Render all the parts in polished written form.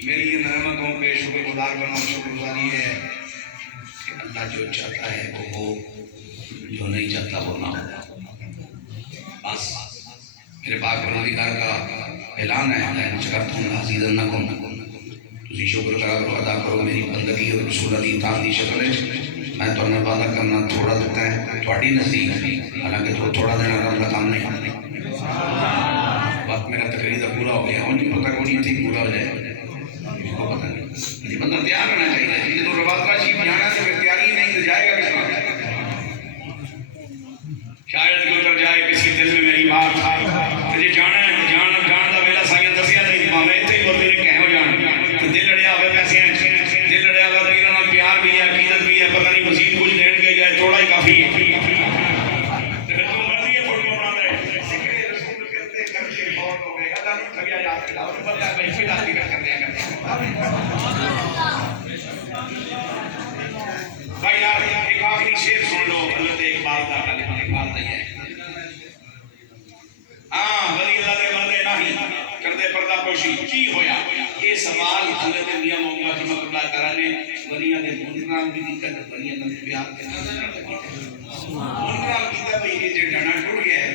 میری نعمتوں پہ شکر گزار بنو. شکر گزاری ہے کہ اللہ جو چاہتا ہے وہ ہو، جو نہیں چاہتا وہ نہ ہو. بس میرے پاک پروردگار کا اعلان ہے لئن شکرتم لازیدنکم. تسی شکر کرو ادا کرو میری بندگی اور رسول دی اطاعت دی شکل ہے. میں تو نے وعدہ کرنا تھوڑا دیتا ہے تھوڑی نزدیک، حالانکہ تو تھوڑا دینا کا کام نہیں. وقت میرا تقریر پورا ہو گیا، ان کی پتہ کو نہیں تھی پورا ہو جائے کو پتہ نہیں. یہ بندہ تیار ہونا چاہیے. یہ تو روات کا شیف جانا تو پھر تیاری نہیں تو جائے گا کس طرح. شاید کہ اتر جائے کسی دل میں میری بات تجھے جانا ہے جان دا ویلا سائیں دسیا نہیں پاوے اتنے ہی بولتے کہ ہو جان تو دل اڑیا ہوئے پیسے ہیں، دل اڑیا ہوا پیروں نال پیار بھی ہے، عقیدت بھی ہے، پتہ نہیں مزید کچھ دین کے جائے تھوڑا ہی کافی ہے. بھائی یار ایک آخری شعر سن لو. حضرت اقبال کا کلمہ اقبال نہیں ہے. ہاں ولی اللہ دے بندے نہیں کردے پردہ پوشی کی ہویا. یہ سوال حضرت میاں محمد رحمۃ اللہ تعالی نے ولیاں دے منکران دی دقت ولیاں دے بیان کے منکران کیتا بھئی یہ جو ڈانا ٹوٹ گیا ہے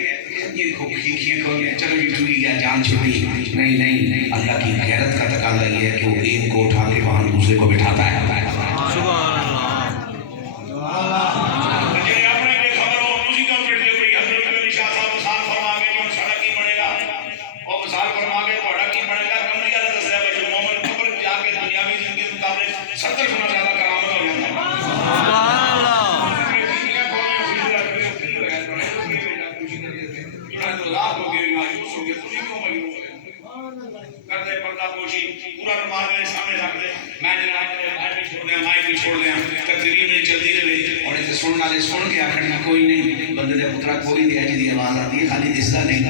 یہ کھوکھیاں کھو گیا چلو یہ ٹوٹ گیا جان چھوٹی. نہیں نہیں، اللہ کی غیرت کا تقاضا یہ ہے کہ وہ ایک کو اٹھا کے وہاں دوسرے کو بٹھاتا ہے. سبحان اللہ. سن کے آخر کوئی نہیں بندے دے پترا کوئی دیا جی دی آواز آتی ہے خالی دستا نہیں.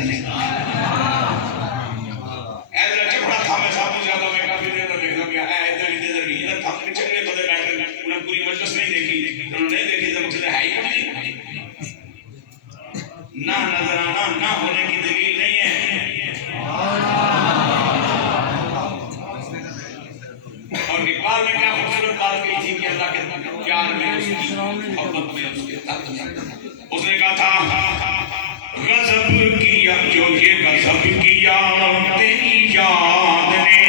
ایدر چپڑا تھا میں صاحب نے زیادہ میں کافی دیر دیکھنا پیا ایدر ادھر بھی ادھر تھا میں چکرے بندے بیٹھے انہوں نے پوری مجلس نہیں دیکھی. انہوں نے دیکھی تو مقصد ہے ہی نہیں نہ نظر آنا نہ ہونے کی دلیل نہیں ہے. اور اقبال میں کیا خوبصورت بات کہی تھی کہ اللہ کے پیار میں اس کی محبت میں اس کے تحت اس نے کہا تھا غضب کیا جو یہ غضب کیا تیری یاد نے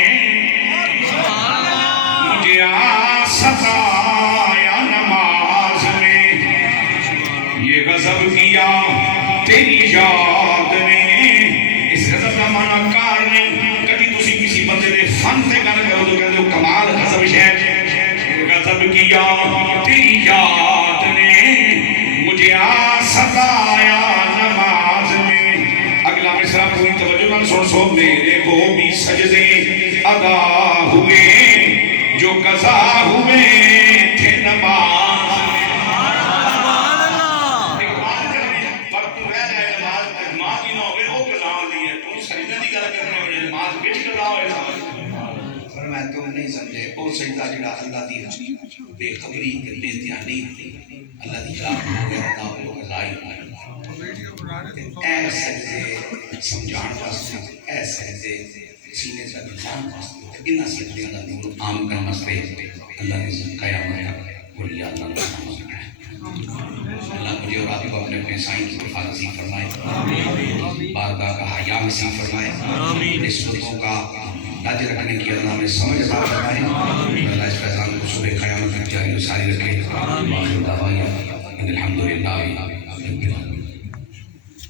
مجھے ستایا نماز میں. یہ غضب کیا تیری یاد نے. اس غضب کا معنی کار نہیں. کبھی تسی کسی بندے دے فن سے گل کرو تو کہتے ہو کمال غضب ہے. غضب کیا تیری یاد نے مجھے ستایا نماز میں. اگلا مصرع پوری توجہ نال سن سو. میرے وہ بھی سجدے ادا ہوئے جو قضا ہوئے تھے نماز. نہیں سمجھے وہ سجدہ جڑا اللہ دی بے خبری تے بے دھیانی اللہ دی جان ہو گیا تا ہو لائی اے سجدے سمجھان واسطے اے سجدے سینے سے دلان واسطے انہاں سجدیاں دا نور عام کرن واسطے اللہ نے قیامت ولی اللہ اللہ مجھے اور آپ کو اپنے اپنے سائن کی حفاظت فرمائے بارگاہ کا حیا نصیب فرمائے نسبتوں کا لاج رکھنے کی اللہ میں سمجھ عطا فرمائے اللہ اس فیضان کو صبح قیامت تک جاری و ساری رکھے الحمدللہ